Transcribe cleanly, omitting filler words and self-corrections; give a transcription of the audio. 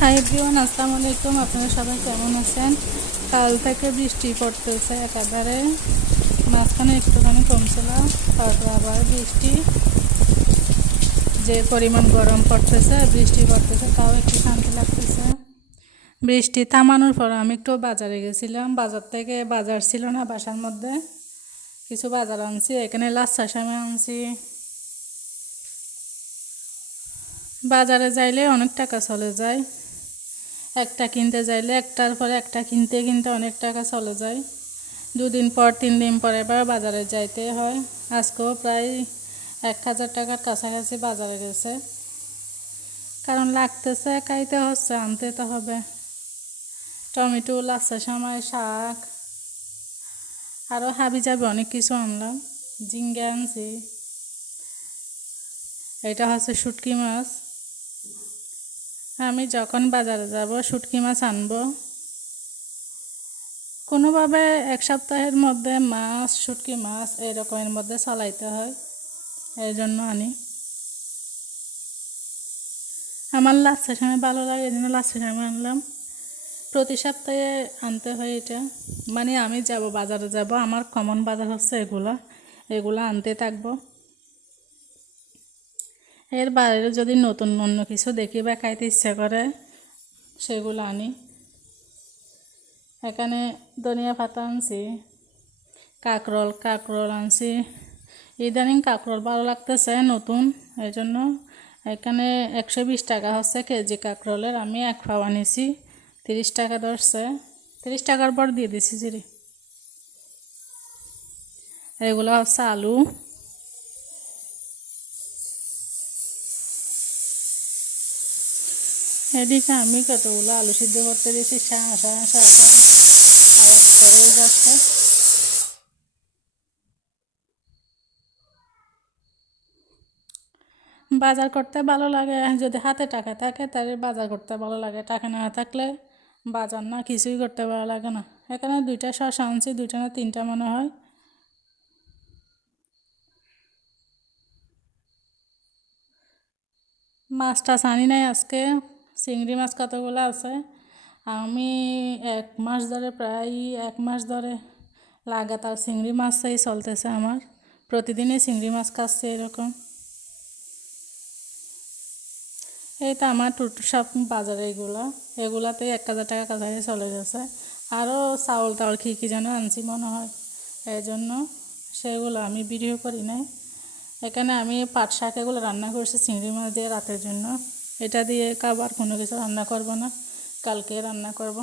Hi everyone, আসসালামু আলাইকুম। আপনারা সবাই কেমন আছেন? কাল থেকে বৃষ্টি পড়তেছে একেবারে, মাঝখানে একটুখানি কমছিল, তারপর আবার বৃষ্টি। যে পরিমাণ গরম পড়তেছে, বৃষ্টি পড়তেছে, তাও একটু শান্তি লাগতেছে। বৃষ্টি থামানোর পর আমি একটু বাজারে গেছিলাম। বাজার থেকে বাজার ছিল না বাসার মধ্যে, কিছু বাজার আনছি। এখানে লাচ্ছা সেমাই আনছি। বাজারে যাইলে অনেক টাকা চলে যায়, একটা কিনতে চাইলে একটার পরে একটা কিনতে কিনতে অনেক টাকা চলে যায়। 2 দিন পর 3 দিন পর এবার বাজারে যাইতে হয়। আজকেও প্রায় 1000 টাকার কাছাকাছি বাজারে গেছে, কারণ লাগতেছে, খাইতে হচ্ছে, আনতে তো হবে। টমেটো, লাচ্ছা সেমাই, শাক, আরও হাবি যাবে অনেক কিছু আনলাম। ঝিঙ্গা আনছি, এটা হচ্ছে শুটকি মাছ। আমি যখন বাজারে যাব শুটকি মাছ আনবো। কোনোভাবে 1 সপ্তাহের মধ্যে মাছ, শুটকি মাছ এরকমের মধ্যে চালাইতে হয়, এই জন্য আনি। আমার লাচ্ছা সেমাই ভালো লাগে, এই জন্য লাচ্ছা সেমাই আনলাম। প্রতি সপ্তাহে আনতে হয় এটা, মানে আমি যাব বাজারে যাব, আমার কমন বাজার হচ্ছে এগুলো আনতে থাকবো। এর বাইরে যদি নতুন অন্য কিছু দেখি বা খাইতে ইচ্ছা করে, সেগুলো আনি। এখানে ধনিয়া পাতা আনছি, কাঁকরোল আনছি। ইদানিং কাঁকরোল ভালো লাগতেছে নতুন, এই জন্য এখানে 120 টাকা হচ্ছে কেজি কাঁকরোলের। আমি 1 পাওয়া নিছি, 30 টাকা ধরছে। 30 টাকার পর দিয়ে দিছি জিরি। এগুলো হচ্ছে আলু। এদিকে আমি কতগুলো আলু সিদ্ধ করতে দিয়েছি, আওয়াজ করে যাচ্ছে। বাজার করতে ভালো লাগে, যদি হাতে টাকা থাকে তাহলে বাজার করতে ভালো লাগে। টাকা না থাকলে বাজার না কিছুই করতে ভালো লাগে না। এখানে 2টা শসা আনছি, 2টা না 3টা মনে হয়। মাছটা আনি নাই আজকে। চিংড়ি মাছ কতগুলো আছে। আমি 1 মাস ধরে, প্রায় 1 মাস ধরে লাগাতার চিংড়ি মাছই চলতেছে আমার। প্রতিদিনই চিংড়ি মাছ খাচ্ছে এরকম। এই তো আমার সব বাজারে এগুলাতে 1000 টাকা কাছাকাছি চলে গেছে। আরও চাউল কী যেন আনছি মনে হয়, এই জন্য সেগুলো আমি ভিডিও করি নাই। এখানে আমি পাট শাক এগুলো রান্না করছি চিংড়ি মাছ দিয়ে রাতের জন্য। এটা দিয়ে খাবার কোনো কিছু রান্না করব না, কালকে রান্না করব।